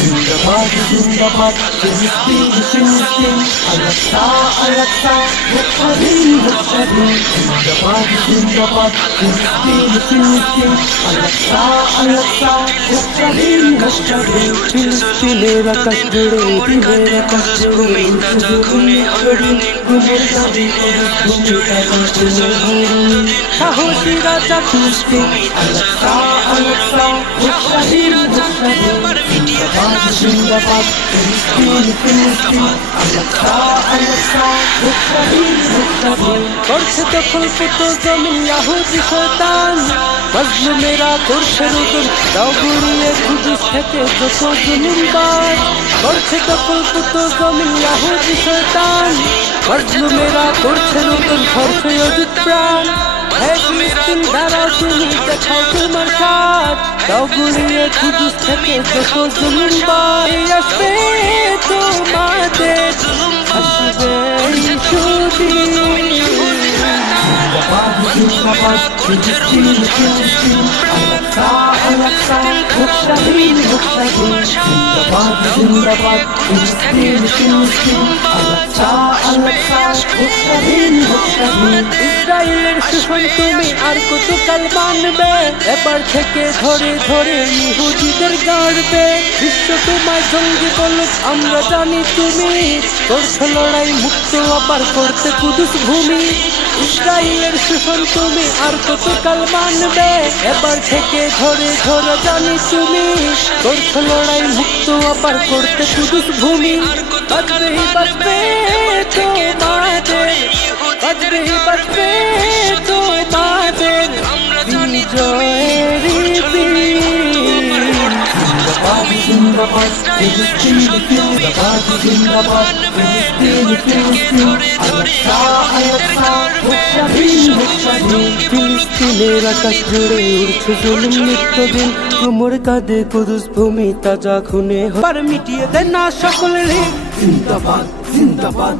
जिंदाबाद जिंदाबाद फिलिस्तीन फिलिस्तीन अल-अक्सा अल-अक्सा मुस्तकीम मुस्तकीम जिंदाबाद जिंदाबाद फिलिस्तीन फिलिस्तीन अल-अक्सा अल-अक्सा मुस्तकीम मुस्तकीम फिलिस्तीনের আকাশ জুড়ে দিনের আকাশ জুড়ে খুনে হরিণ ঘুমের দাবি ঘুমে সাহসী রাজা ফিলিস্তিন আল-আক্সা আল-আক্সা মুস্তকিম মুস্তকিম जिंदाबाद फिलिस्तीन फिलिस्तीन अल-अक्सा अल-अक्सा मुस्तकीम मुस्तकीम করছে দখল পুতো জমিন ইয়াহুদি শয়তান মজলুমেরা করছে রুদুন দাও গুড়িয়ে কুদুস থেকে যত জুলুমবাজ করছে দখল পুতো জমিন ইয়াহুদি শয়তান মজলুমেরা করছে রুদুন ধরছে অযুত প্রাণ হে ফিলিস্তিন দাঁড়াও তুমি দেখাও তোমার কাজ দাও গুড়িয়ে কুদুস থেকে যত জুলুমবাজ আসবে তোমাদের আসবে সুদিন जिंदाबाद फिलिस्तीन फिलिस्तीन अल-अक्सा अल-अक्सा मुस्तकीम मुस्तकीम जिंदाबाद जिंदाबाद फिलिस्तीन फिलिस्तीन अल-अक्सा अल-अक्सा मुस्तकीम मुस्तकीम ইসরায়েলের শোষণ তুমি আর কতকাল মানবে এবার থেকে ধরে ধরে ইহুদিদের গাড়বে বিশ্ব তোমায় জঙ্গি বলুক আমরা জানি তুমি করছো লড়াই মুক্ত আবার করতে কুদুস ভূমি ইসরায়েলের শোষণ তুমি আর কতকাল মানবে এবার থেকে ধরে ধরে জানি তুমি করছো লড়াই মুক্ত আবার করতে কুদুস ভূমি বাজবেই বাজবে তোমাদের বাজবেই বাজবে তোমাদের বিজয়ের जिंदाबाद फिलिस्तीन जिंदाबाद जिंदाबाद फिलिस्तीन फिलिस्तीन अल-अक्सा अल-अक्सा मुस्तकीम मुस्तकीम फिलिस्तीনের আকাশ জুড়ে উড়ছে জুলুম নিত্যদিন কোমর কাঁধে কুদুস ভূমি তাজা খুনে পার মিটিয়ে দেন না সকল ঋণ জিন্দাবাদ জিন্দাবাদ।